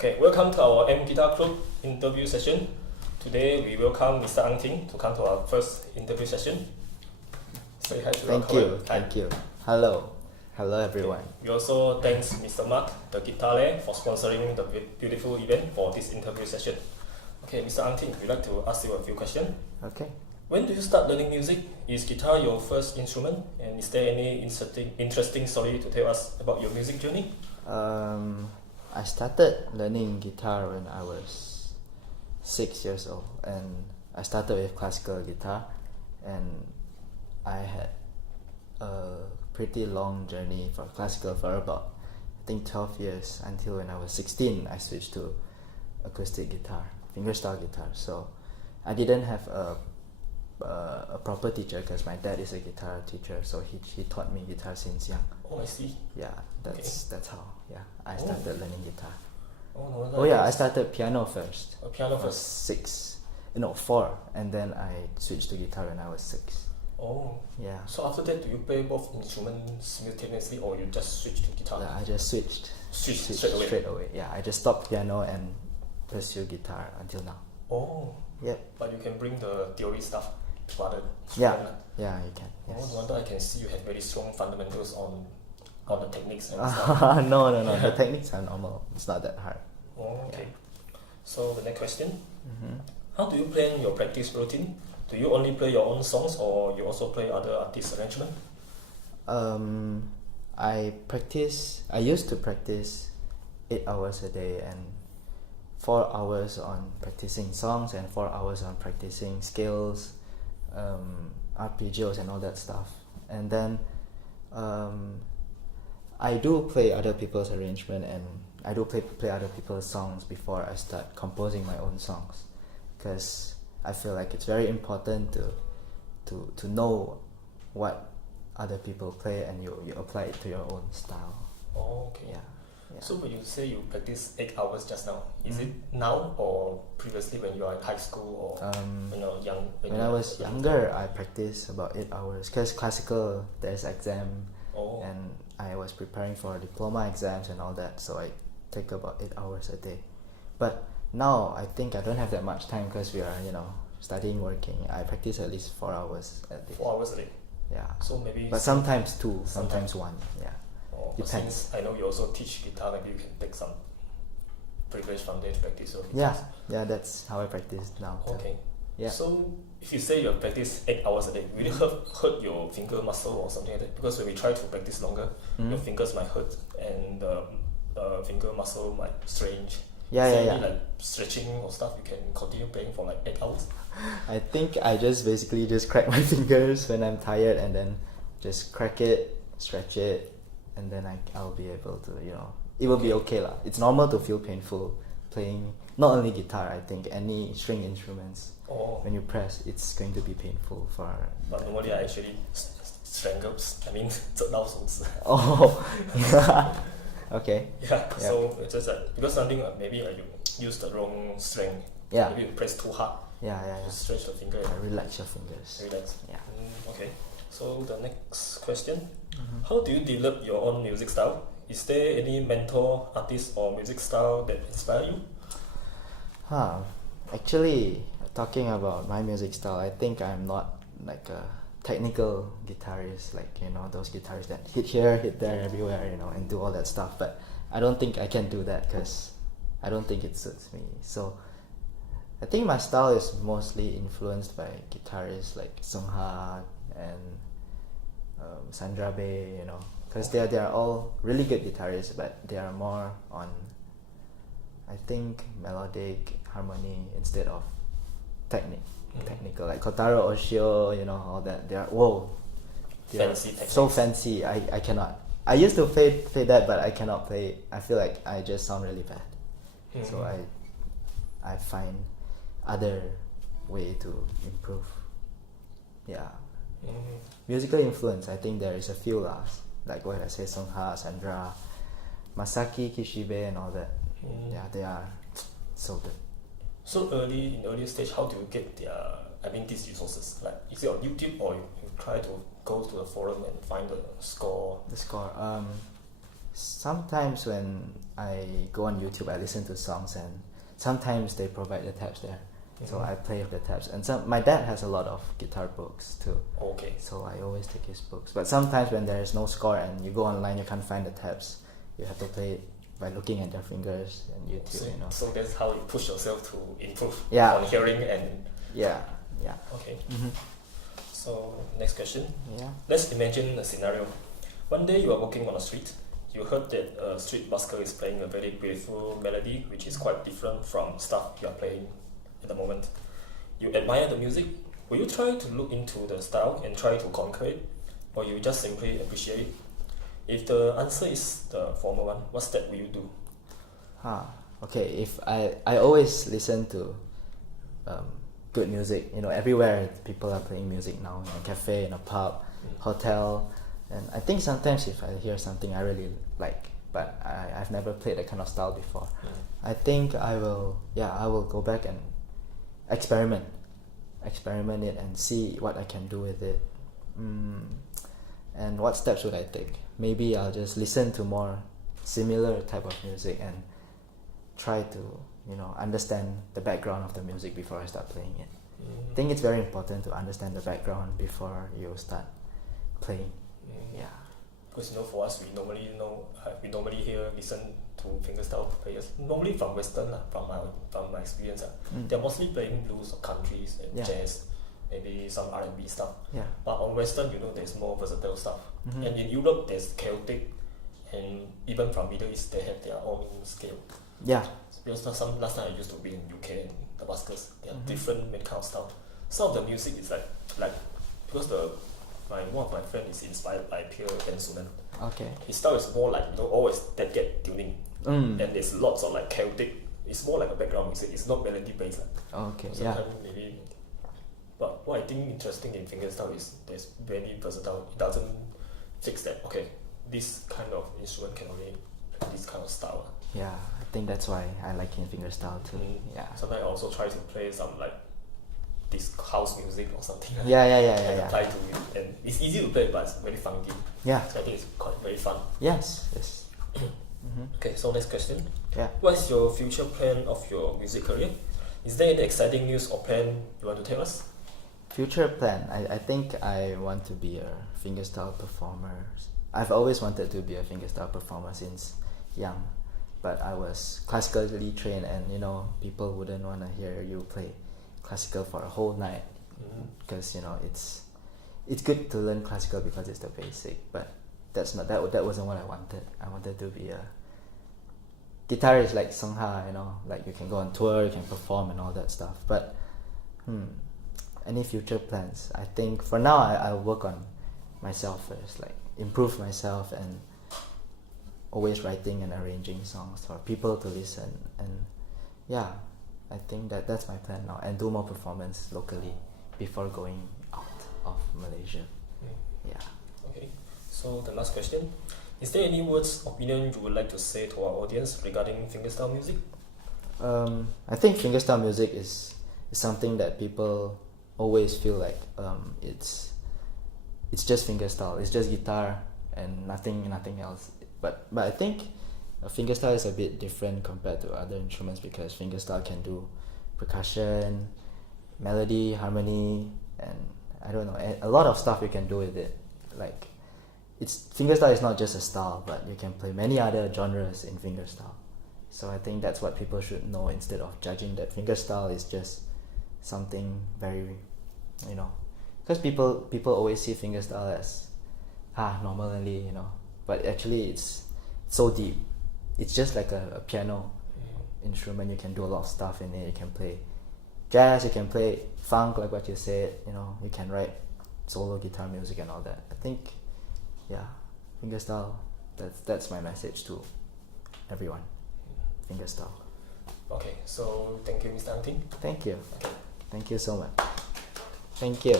Okay, welcome to our M Guitar Club interview session. Today we welcome Mr. Ang Ting to come to our first interview session. Say hi to Thank you. Thank you. Hello everyone. We also thanks Mr. Mark, the Guitar Lair, for sponsoring the beautiful event for this interview session. Okay, Mr. Ang Ting, we'd like to ask you a few questions. Okay. When did you start learning music? Is guitar your first instrument? And is there any interesting story to tell us about your music journey? I started learning guitar when I was 6 years old, and I started with classical guitar, and I had a pretty long journey for classical for about I think 12 years, until when I was 16 I switched to acoustic guitar, fingerstyle guitar. So I didn't have a proper teacher because my dad is a guitar teacher, so he taught me guitar since young. Oh, I see. Yeah, that's how I started learning guitar. I started piano first. Piano I was first. 4, and then I switched to guitar when I was 6. Oh. Yeah. So after that, do you play both instruments simultaneously, or you just switch to guitar? Yeah, I just switched straight away. Yeah, I just stopped piano and pursue guitar until now. Oh. Yeah. But you can bring the theory stuff rather. Yeah, you can. Yes. Oh, no wonder I can see you have very strong fundamentals on the techniques and stuff. No. The techniques are normal. It's not that hard. Oh, okay. Yeah. So the next question. Mm-hmm. How do you plan your practice routine? Do you only play your own songs, or you also play other artists' arrangement? I used to practice 8 hours a day, and 4 hours on practicing songs and 4 hours on practicing scales, arpeggios and all that stuff. And then I do play other people's arrangement, and I do play other people's songs before I start composing my own songs, because I feel like it's very important to know what other people play, and you apply it to your own style. Oh, okay. Yeah. So when you say you practice 8 hours just now, is it now or previously when you are in high school, or when you were young? When I was younger, I practiced about 8 hours, because classical there's exam, and I was preparing for diploma exams and all that, so I take about 8 hours a day. But now I think I don't have that much time, because we are studying, working. I practice at least 4 hours a day. 4 hours a day. Yeah. So maybe. But sometimes 2, sometimes 1. Yeah. Oh, depends. Since I know you also teach guitar, maybe you can take some privilege from there to practice your guitars. Yeah, that's how I practice now. Okay. Yeah. So if you say you practice 8 hours a day, will it hurt your finger muscle or something like that? Because when we try to practice longer, your fingers might hurt, and the finger muscle might strain. Yeah. Like stretching or stuff, you can continue playing for like 8 hours. I think I basically crack my fingers when I'm tired, and then just crack it, stretch it, and then I'll be able to, it will be okay lah. It's normal to feel painful playing not only guitar. I think any string instruments, when you press, it's going to be painful for. But normally I actually strangles. I mean, 折到手指. Okay. Yeah. So it's just that because something maybe you use the wrong string. Yeah. Maybe you press too hard. Yeah. You stretch the finger. Relax your fingers. Relax. Yeah. Okay. So the next question. How do you develop your own music style? Is there any mentor, artist, or music style that inspire you? Actually, talking about my music style, I think I'm not like a technical guitarist, like those guitarists that hit here, hit there, everywhere, and do all that stuff. But I don't think I can do that, because I don't think it suits me. So I think my style is mostly influenced by guitarists like Sung Ha and Sandra Bay, because they are all really good guitarists, but they are more on, I think, melodic harmony instead of technical, like Kotaro Oshio, all that. They are fancy, so fancy. I cannot. I used to play that, but I cannot play. I feel like I just sound really bad. So I find other way to improve. Yeah. Musical influence, I think there is a few like what I say, Sung Ha, Sandra, Masaki Kishibe, and all that. Yeah, they are so good. So in early stage, how do you get these resources? Like, is it on YouTube, or you try to go to the forum and find the score? The score. Sometimes when I go on YouTube, I listen to songs, and sometimes they provide the tabs there. So I play with the tabs, and my dad has a lot of guitar books too. Okay. So I always take his books. But sometimes when there is no score and you go online, you can't find the tabs. You have to play it by looking at your fingers and YouTube. So that's how you push yourself to improve Yeah. on hearing and. Yeah. Okay. So next question. Yeah. Let's imagine a scenario. One day you are walking on a street. You heard that a street busker is playing a very beautiful melody, which is quite different from stuff you are playing at the moment. You admire the music. Will you try to look into the style and try to conquer it, or you just simply appreciate it? If the answer is the former one, what step will you do? Okay. If I always listen to good music. Everywhere people are playing music now. In a cafe, in a pub, hotel, and I think sometimes if I hear something I really like, but I've never played that kind of style before, I think I will go back and experiment it and see what I can do with it, and what steps would I take. Maybe I'll just listen to more similar type of music and try to understand the background of the music before I start playing it. I think it's very important to understand the background before you start playing. Yeah. Because for us, we normally listen to fingerstyle players, normally from Western, from my experience. They're mostly playing blues or countries and jazz, maybe some R&B stuff. Yeah. But on Western, there's more versatile stuff. And in Europe, there's Celtic, and even from Middle East, they have their own scale. Yeah. Because last time I used to be in UK, and the buskers, they are different kind of style. Some of the music is like because one of my friends is inspired by Pierre Bensunen. Okay. His style is more like always dead cat tuning, and there's lots of like Celtic. It's more like a background music. It's not melody based. Okay. Sometimes maybe. But what I think interesting in fingerstyle is there's very versatile. It doesn't fix that. Okay, this kind of instrument can only play this kind of style. Yeah, I think that's why I like in fingerstyle too. Yeah. Sometimes I also try to play some like this house music or something. Yeah. And apply to it, and it's easy to play, but it's very funky. Yeah. So I think it's quite very fun. Yes. Okay, so next question. Yeah. What's your future plan of your music career? Is there any exciting news or plan you want to tell us? Future plan. I think I want to be a fingerstyle performer. I've always wanted to be a fingerstyle performer since young, but I was classically trained, and people wouldn't want to hear you play classical for a whole night, because it's good to learn classical because it's the basic, but that wasn't what I wanted. I wanted to be a guitarist like Songha, like you can go on tour, you can perform and all that stuff. But any future plans? I think for now I'll work on myself first, like improve myself, and always writing and arranging songs for people to listen. And I think that's my plan now, and do more performance locally before going out of Malaysia. Yeah. Okay, so the last question. Is there any words, opinion you would like to say to our audience regarding fingerstyle music? I think fingerstyle music is something that people always feel like it's just fingerstyle, it's just guitar and nothing else. But I think fingerstyle is a bit different compared to other instruments, because fingerstyle can do percussion, melody, harmony, and I don't know, a lot of stuff you can do with it. Like fingerstyle is not just a style, but you can play many other genres in fingerstyle. So I think that's what people should know, instead of judging that fingerstyle is just something very, because people always see fingerstyle as normally, but actually it's so deep. It's just like a piano instrument. You can do a lot of stuff in it. You can play jazz, you can play funk, like what you said, you can write solo guitar music and all that. I think, fingerstyle, that's my message to everyone. Fingerstyle. Okay, so thank you, Mr. AngTing. Thank you. Okay. Thank you so much. Thank you.